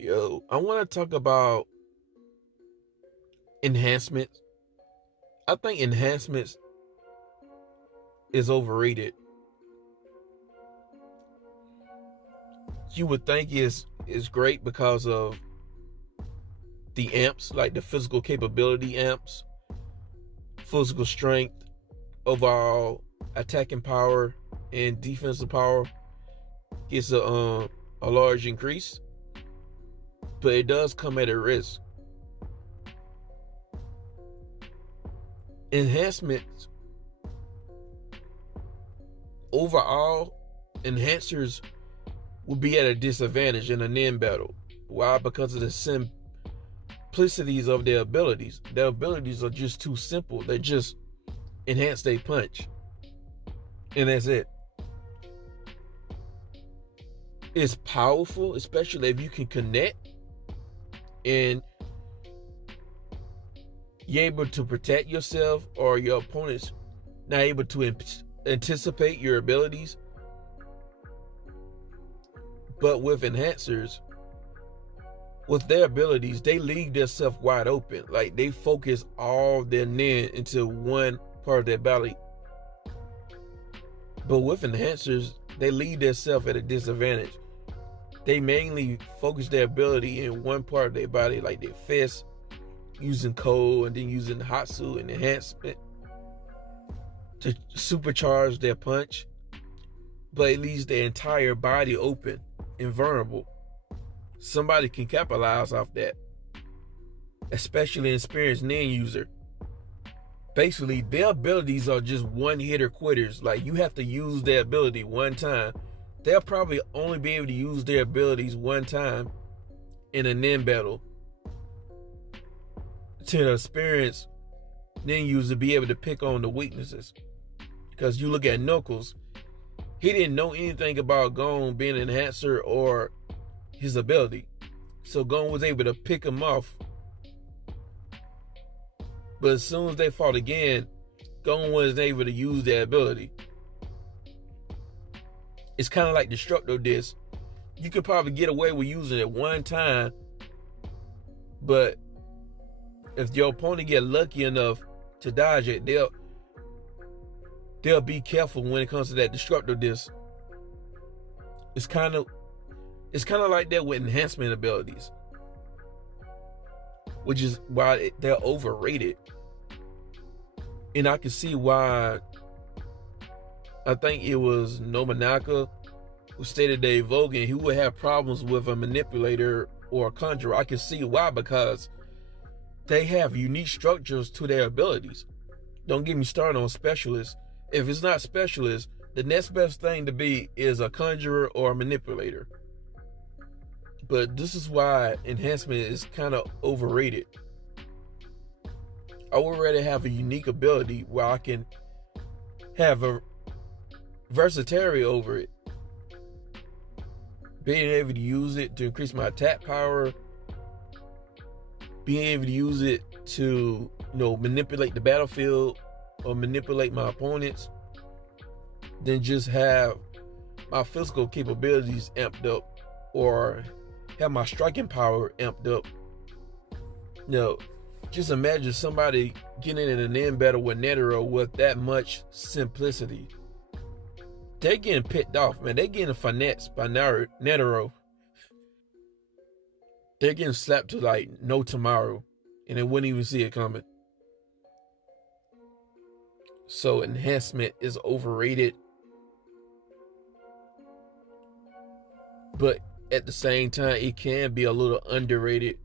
Yo, I want to talk about enhancements. I think enhancements is overrated. You would think is great because of the amps, like the physical capability amps, physical strength, overall attacking power, and defensive power gets a large increase, but it does come at a risk. Enhancements overall, enhancers will be at a disadvantage in a NIM battle. Why? Because of the simplicities of their abilities. Their abilities are just too simple. They just enhance their punch, and that's it. It's powerful, especially if you can connect and you're able to protect yourself or your opponent's not able to anticipate your abilities. But with enhancers, with their abilities, they leave themselves wide open. Like they focus all their nin into one part of their body. But with enhancers, they leave themselves at a disadvantage. They mainly focus their ability in one part of their body, like their fist, using cold and then using Hatsu and enhancement to supercharge their punch. But it leaves their entire body open and vulnerable. Somebody can capitalize off that, especially an experienced nin user. Basically, their abilities are just one-hitter quitters. Like, you have to use their ability one time. They'll probably only be able to use their abilities one time in a nin battle. To an experienced nin user be able to pick on the weaknesses. Because you look at Knuckles, he didn't know anything about Gon being an enhancer or his ability. So Gon was able to pick him off. But as soon as they fought again, Gon wasn't able to use their ability. It's kind of like Destructo Disc. You could probably get away with using it one time, but if your opponent get lucky enough to dodge it, they'll be careful when it comes to that Destructo Disc. It's kind of like that with enhancement abilities, which is why they're overrated. And I can see why. I think it was Nobunaga who stated that Evogan, he would have problems with a manipulator or a conjurer. I can see why, because they have unique structures to their abilities. Don't get me started on specialists. If it's not specialists, the next best thing to be is a conjurer or a manipulator. But this is why enhancement is kind of overrated. I would rather have a unique ability where I can have a versatility over it. Being able to use it to increase my attack power, being able to use it to, manipulate the battlefield or manipulate my opponents, then just have my physical capabilities amped up or have my striking power amped up. Just imagine somebody getting in an end battle with Netero with that much simplicity. They're getting picked off, man. They're getting finessed by Netero. They're getting slapped to like no tomorrow, and they wouldn't even see it coming. So enhancement is overrated. But at the same time, it can be a little underrated.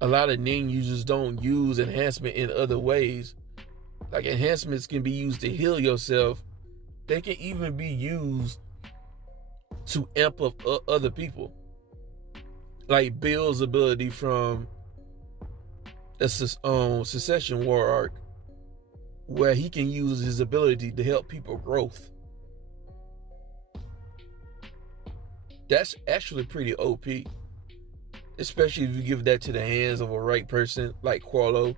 A lot of nin users don't use enhancement in other ways. Like, enhancements can be used to heal yourself. They can even be used to amp up other people. Like Bill's ability from the Secession War arc, where he can use his ability to help people growth. That's actually pretty OP. Especially if you give that to the hands of a right person like Qualo.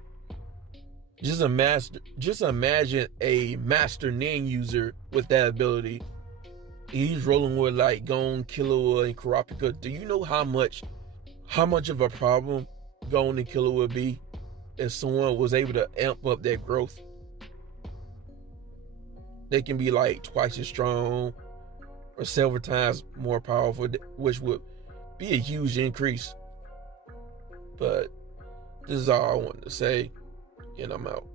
Just imagine a master nin user with that ability. He's rolling with like Gon, Killua, and Kurapika. Do you know how much how much of a problem Golden Killer would be if someone was able to amp up that growth. They can be like twice as strong or several times more powerful, which would be a huge increase. But this is all I wanted to say, and I'm out.